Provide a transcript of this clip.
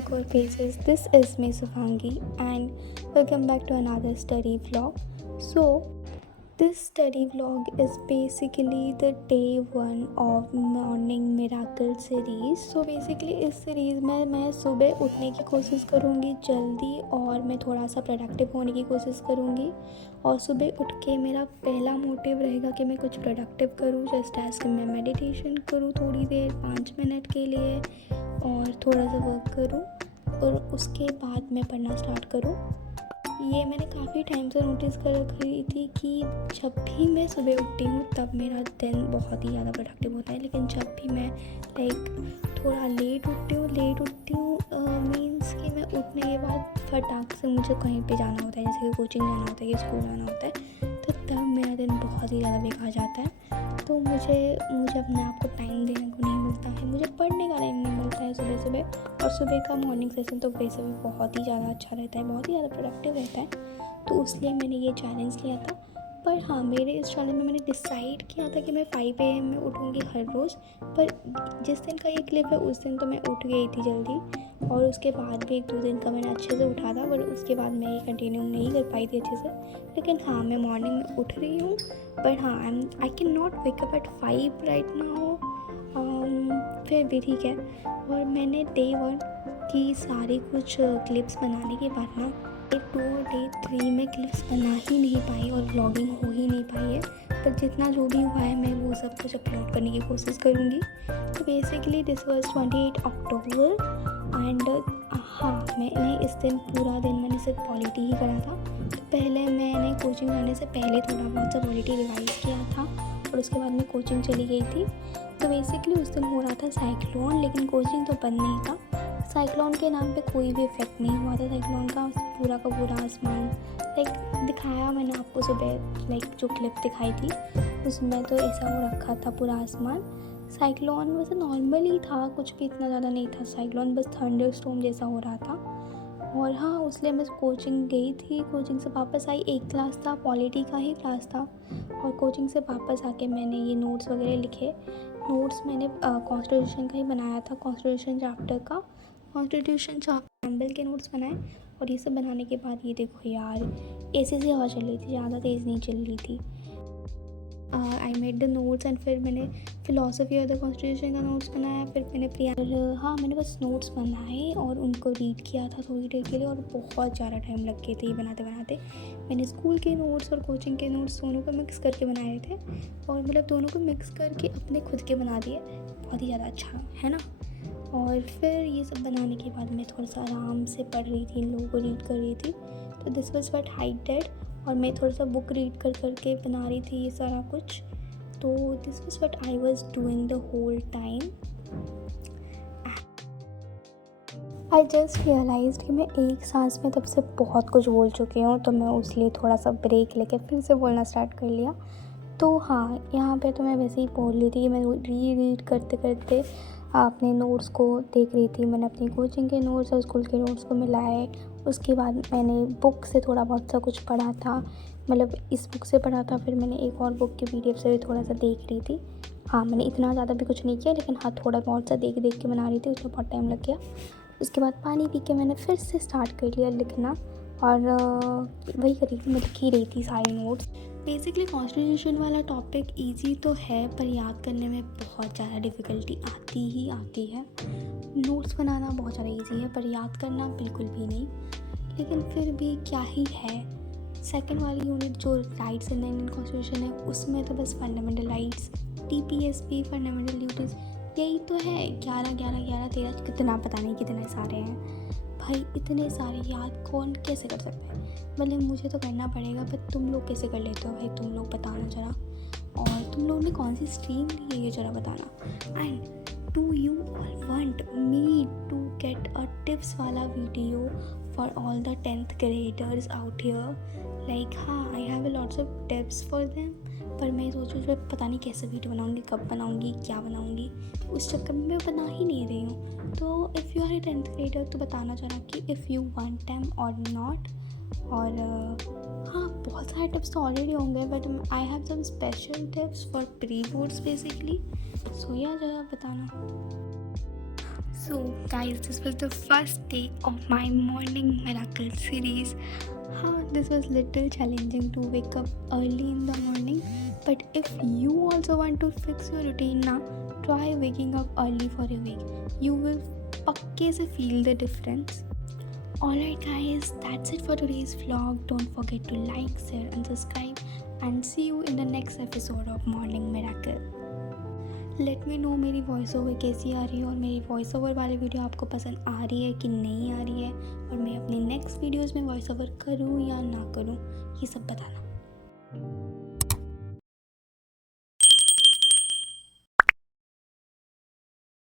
Record Faces. This is me Sufangi and welcome back to another study vlog. So this study vlog is basically the day one of Morning Miracle series. So basically इस series में मैं सुबह उठने की कोशिश करूँगी जल्दी और मैं थोड़ा सा प्रोडक्टिव होने की कोशिश करूँगी और सुबह उठ के मेरा पहला मोटिव रहेगा कि मैं कुछ प्रोडक्टिव करूँ, जस्ट एज कि मैं मेडिटेशन करूँ थोड़ी देर 5 मिनट के लिए और थोड़ा सा वर्क करूँ और उसके बाद मैं पढ़ना स्टार्ट करूँ। ये मैंने काफ़ी टाइम से नोटिस कर रखी थी कि जब भी मैं सुबह उठती हूँ तब मेरा दिन बहुत ही ज़्यादा प्रोडक्टिव होता है, लेकिन जब भी मैं थोड़ा लेट उठती हूँ मीन्स कि मैं उठने के बाद फटाक से मुझे कहीं पे जाना होता है, जैसे कि कोचिंग जाना होता है या स्कूल जाना होता है, तो तब मेरा दिन बहुत ही ज़्यादा बेकार जाता है। तो मुझे अपने आप को टाइम देने को नहीं मिलता है, मुझे पढ़ने का टाइम नहीं मिलता है सुबह और सुबह का मॉर्निंग सेशन तो वैसे भी बहुत ही ज़्यादा अच्छा रहता है, बहुत ही ज़्यादा प्रोडक्टिव रहता है। तो इसलिए मैंने ये चैलेंज लिया था। पर हाँ, मेरे इस चैलेंज में मैंने डिसाइड किया था कि मैं 5 AM में उठूँगी हर रोज़। पर जिस दिन का ये क्लिप है उस दिन तो मैं उठ गई थी जल्दी और उसके बाद भी 1-2 दिन का मैंने अच्छे से उठा था, पर उसके बाद मैं ये कंटिन्यू नहीं कर पाई थी अच्छे से। लेकिन हाँ, मैं मॉर्निंग में उठ रही हूँ, बट हाँ I can not wake up at 5 right now. फिर भी ठीक है। और मैंने डे 1 की सारी कुछ क्लिप्स बनाने के बाद ना डे 2 और डे 3 में क्लिप्स बना ही नहीं पाई और व्लॉगिंग हो ही नहीं पाई है। पर जितना जो भी हुआ है मैं वो सब कुछ अपलोड करने की कोशिश करूँगी। तो basically this was 28 October and हाँ, मैंने इस दिन पूरा दिन मैंने सिर्फ पॉलिटी ही करा था। तो पहले मैंने कोचिंग जाने से पहले थोड़ा बहुत सा पॉलिटी रिवाइज किया था और उसके बाद मैं कोचिंग चली गई थी। तो बेसिकली उस दिन हो रहा था साइक्लोन, लेकिन कोचिंग तो बंद नहीं था। साइक्लोन के नाम पे कोई भी इफेक्ट नहीं हुआ था। साइक्लोन का पूरा आसमान दिखाया मैंने आपको सुबह, जो क्लिप दिखाई थी उसमें तो ऐसा हो रखा था पूरा आसमान। साइक्लोन वैसे नॉर्मल ही था, कुछ भी इतना ज़्यादा नहीं था साइक्लोन, बस थंडर स्टॉर्म जैसा हो रहा था। और हाँ, इसलिए मैं कोचिंग गई थी। कोचिंग से वापस आई, एक क्लास था, पॉलिटी का ही क्लास था। और कोचिंग से वापस आके मैंने ये नोट्स वगैरह लिखे। नोट्स मैंने कॉन्स्टिट्यूशन का ही बनाया था, कॉन्स्टिट्यूशन चैप्टर का, कॉन्स्टिट्यूशन चैप्टर के नोट्स बनाए। और ये सब बनाने के बाद ये देखो यार, ऐसे हवा चल रही थी, ज़्यादा तेज़ नहीं चल रही थी। I made the notes and फिर मैंने फ़िलासफ़ी और द कॉन्स्टिट्यूशन का नोट्स बनाया। फिर मैंने बस नोट्स बनाए और उनको रीड किया था थोड़ी देर के लिए और बहुत ज़्यादा टाइम लग गए थे ये बनाते बनाते। मैंने स्कूल के नोट्स और कोचिंग के नोट्स दोनों को मिक्स करके बनाए थे और दोनों को मिक्स करके अपने खुद के बना दिए। बहुत ही ज़्यादा अच्छा है ना। और फिर ये सब बनाने के बाद मैं थोड़ा सा आराम से पढ़ रही थी, इन लोगों को रीड कर रही थी। तो this was what I did. और मैं थोड़ा सा बुक रीड करके बना रही थी ये सारा कुछ। तो this was what I was doing the whole time. I just realised कि मैं एक सांस में तब से बहुत कुछ बोल चुकी हूँ, तो मैं इसलिए थोड़ा सा ब्रेक लेके फिर से बोलना स्टार्ट कर लिया। तो हाँ, यहाँ पे तो मैं वैसे ही बोल रही थी कि मैं रीड करते करते अपने नोट्स को देख रही थी। मैंने अपनी कोचिंग के नोट्स और स्कूल के नोट्स को मिलाए। उसके बाद मैंने बुक से थोड़ा बहुत सा कुछ पढ़ा था, इस बुक से पढ़ा था। फिर मैंने एक और बुक की PDF से भी थोड़ा सा देख रही थी। हाँ, मैंने इतना ज़्यादा भी कुछ नहीं किया, लेकिन हाँ, थोड़ा बहुत सा देख के बना रही थी, उसमें बहुत टाइम लग गया। उसके बाद पानी पी के मैंने फिर से स्टार्ट कर लिया लिखना और वही करी थी, मैं लिख ही रही थी सारे नोट्स। बेसिकली कॉन्स्टिट्यूशन वाला टॉपिक इजी तो है, पर याद करने में बहुत ज़्यादा डिफ़िकल्टी आती है। नोट्स बनाना बहुत ज़्यादा इजी है, पर याद करना बिल्कुल भी नहीं। लेकिन फिर भी क्या ही है। सेकंड वाली यूनिट जो राइट्स एंड इंडियन कॉन्स्टिट्यूशन है, उसमें तो बस fundamental rights, TPSP fundamental duties, यही तो है। 11 11 11 13 कितना पता नहीं कितने सारे हैं भाई। इतने सारे याद कौन कैसे कर सकता है? मुझे तो करना पड़ेगा, पर तुम लोग कैसे कर लेते हो भाई? तुम लोग बताना ज़रा। और तुम लोगों ने कौन सी स्ट्रीम ली है ये ज़रा बताना। And do you all want me to get a tips वाला video for all the 10th graders out here? हाँ, I have lots of tips for them, पर मैं सोचूँ पता नहीं कैसे वीडियो बनाऊँगी, कब बनाऊँगी, क्या बनाऊँगी, उस चक्कर में मैं बना ही नहीं रही हूँ। तो if you are a 10th grader तो बताना ज़रा कि इफ़ यू वांट देम और नॉट। और हाँ, बहुत सारे टिप्स तो ऑलरेडी होंगे, but I have some special tips for pre boards basically. So या ज़रा बताना। So, guys, this was the first day of my morning miracle series. This was little challenging to wake up early in the morning, but if you also want to fix your routine now, try waking up early for a week. You will पक्के से feel the difference. Alright, guys, that's it for today's vlog. Don't forget to like, share, and subscribe, and see you in the next episode of Morning Miracle. Let me know मेरी voice over कैसी आ रही है और मेरी voice over वाली video आपको पसंद आ रही है कि नहीं आ रही है, और मैं अपनी नेक्स्ट वीडियोस में वॉइस ओवर करूँ या ना करूँ, ये सब बताना।